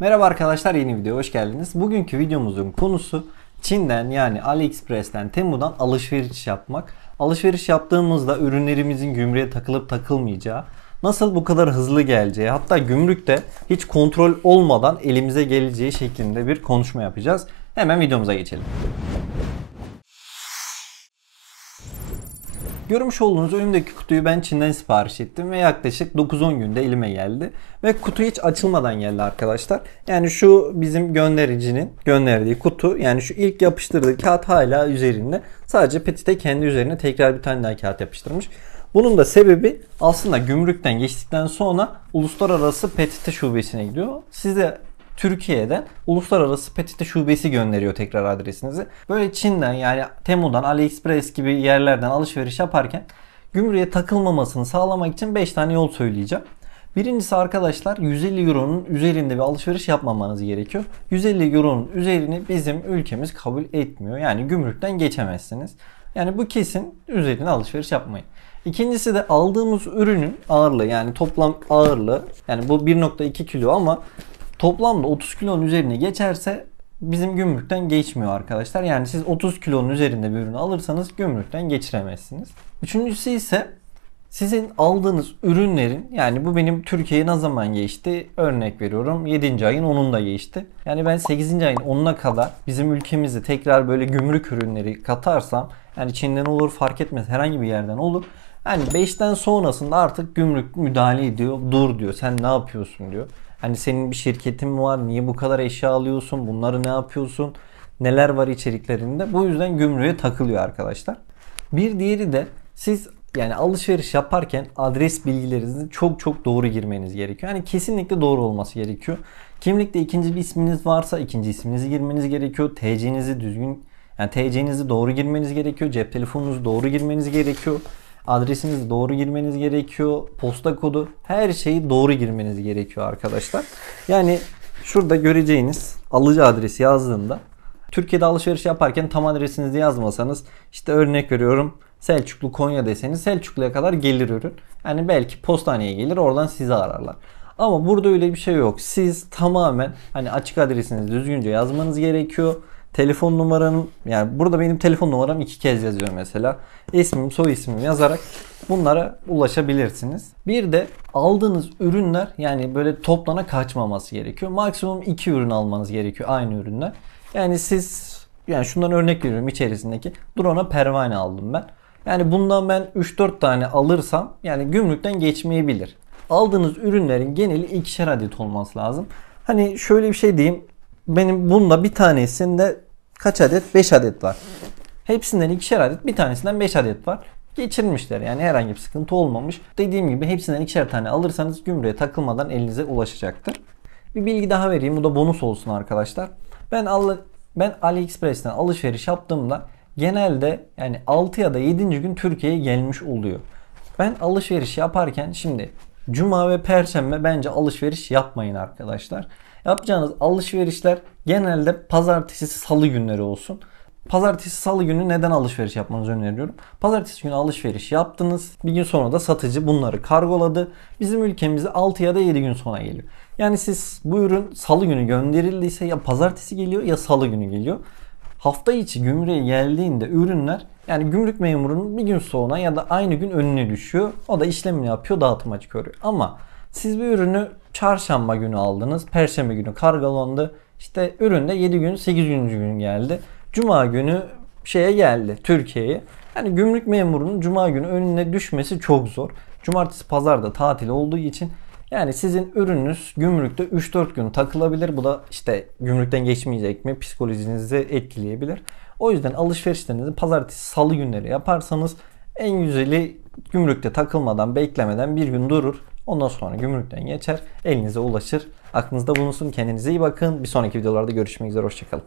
Merhaba arkadaşlar, yeni videoya hoş geldiniz. Bugünkü videomuzun konusu Çin'den, yani AliExpress'ten, Temu'dan alışveriş yapmak. Alışveriş yaptığımızda ürünlerimizin gümrüğe takılıp takılmayacağı, nasıl bu kadar hızlı geleceği, hatta gümrükte hiç kontrol olmadan elimize geleceği şeklinde bir konuşma yapacağız. Hemen videomuza geçelim. Görmüş olduğunuz önümdeki kutuyu ben Çin'den sipariş ettim ve yaklaşık 9-10 günde elime geldi. Ve kutu hiç açılmadan geldi arkadaşlar. Yani şu bizim göndericinin gönderdiği kutu, yani şu ilk yapıştırdığı kağıt hala üzerinde. Sadece petite kendi üzerine tekrar bir tane daha kağıt yapıştırmış. Bunun da sebebi aslında gümrükten geçtikten sonra uluslararası petite şubesine gidiyor. Size Türkiye'den uluslararası petite şubesi gönderiyor tekrar adresinizi. Böyle Çin'den, yani Temu'dan, AliExpress gibi yerlerden alışveriş yaparken gümrüğe takılmamasını sağlamak için 5 tane yol söyleyeceğim. Birincisi arkadaşlar, 150 euronun üzerinde bir alışveriş yapmamanız gerekiyor. 150 euronun üzerini bizim ülkemiz kabul etmiyor. Yani gümrükten geçemezsiniz. Yani bu kesin, üzerine alışveriş yapmayın. İkincisi de aldığımız ürünün ağırlığı, yani toplam ağırlığı, yani bu 1,2 kilo ama toplamda 30 kilonun üzerine geçerse bizim gümrükten geçmiyor arkadaşlar. Yani siz 30 kilonun üzerinde bir ürünü alırsanız gümrükten geçiremezsiniz. Üçüncüsü ise sizin aldığınız ürünlerin, yani bu benim Türkiye'ye ne zaman geçti? Örnek veriyorum, 7. ayın 10'unda geçti. Yani ben 8. ayın 10'una kadar bizim ülkemize tekrar böyle gümrük ürünleri katarsam, yani Çin'den olur fark etmez, herhangi bir yerden olur. Yani 5'ten sonrasında artık gümrük müdahale ediyor. Dur diyor, sen ne yapıyorsun diyor. Hani senin bir şirketin mi var? Niye bu kadar eşya alıyorsun? Bunları ne yapıyorsun? Neler var içeriklerinde? Bu yüzden gümrüğe takılıyor arkadaşlar. Bir diğeri de siz, yani alışveriş yaparken adres bilgilerinizi çok doğru girmeniz gerekiyor. Yani kesinlikle doğru olması gerekiyor. Kimlikte ikinci bir isminiz varsa ikinci isminizi girmeniz gerekiyor. TC'nizi düzgün, yani TC'nizi doğru girmeniz gerekiyor. Cep telefonunuzu doğru girmeniz gerekiyor. Adresinizi doğru girmeniz gerekiyor. Posta kodu, her şeyi doğru girmeniz gerekiyor arkadaşlar. Yani şurada göreceğiniz alıcı adresi yazdığında, Türkiye'de alışveriş yaparken tam adresinizi yazmasanız, işte örnek veriyorum Selçuklu Konya deseniz Selçuklu'ya kadar gelir ürün. Yani belki postaneye gelir, oradan sizi ararlar. Ama burada öyle bir şey yok. Siz tamamen hani açık adresinizi düzgünce yazmanız gerekiyor. Telefon numaranın, yani burada benim telefon numaram 2 kez yazıyor mesela. İsmim, soy ismim yazarak bunlara ulaşabilirsiniz. Bir de aldığınız ürünler, yani böyle toplana kaçmaması gerekiyor. Maksimum 2 ürün almanız gerekiyor, aynı ürünler. Yani siz, yani şundan örnek veriyorum, içerisindeki drona pervane aldım ben. Yani bundan ben 3-4 tane alırsam yani gümrükten geçmeyebilir. Aldığınız ürünlerin geneli 2'şer adet olması lazım. Hani şöyle bir şey diyeyim. Benim bunda bir tanesinde kaç adet? 5 adet var. Hepsinden 2'şer adet, bir tanesinden 5 adet var. Geçirmişler, yani herhangi bir sıkıntı olmamış. Dediğim gibi hepsinden 2'şer tane alırsanız gümrüğe takılmadan elinize ulaşacaktır. Bir bilgi daha vereyim, bu da bonus olsun arkadaşlar. Ben AliExpress'ten alışveriş yaptığımda genelde yani 6 ya da 7. gün Türkiye'ye gelmiş oluyor. Ben alışveriş yaparken şimdi Cuma ve Perşembe bence alışveriş yapmayın arkadaşlar. Yapacağınız alışverişler genelde Pazartesi, Salı günleri olsun. Pazartesi, Salı günü neden alışveriş yapmanızı öneriyorum? Pazartesi günü alışveriş yaptınız. Bir gün sonra da satıcı bunları kargoladı. Bizim ülkemize 6 ya da 7 gün sonra geliyor. Yani siz, bu ürün Salı günü gönderildiyse ya Pazartesi geliyor ya Salı günü geliyor. Hafta içi gümrüğe geldiğinde ürünler, yani gümrük memurunun bir gün sonra ya da aynı gün önüne düşüyor. O da işlemini yapıyor, dağıtıma çıkarıyor. Ama siz bir ürünü çarşamba günü aldınız, perşembe günü kargolandı. İşte ürün de 7 gün, 8. gün geldi. Cuma günü şeye geldi, Türkiye'ye. Yani gümrük memurunun cuma günü önüne düşmesi çok zor. Cumartesi, pazar da tatil olduğu için yani sizin ürününüz gümrükte 3-4 gün takılabilir. Bu da işte gümrükten geçmeyecek mi psikolojinizi etkileyebilir. O yüzden alışverişlerinizi pazartesi, salı günleri yaparsanız en güzeli, gümrükte takılmadan, beklemeden bir gün durur. Ondan sonra gümrükten geçer, elinize ulaşır. Aklınızda bulunsun. Kendinize iyi bakın. Bir sonraki videolarda görüşmek üzere. Hoşçakalın.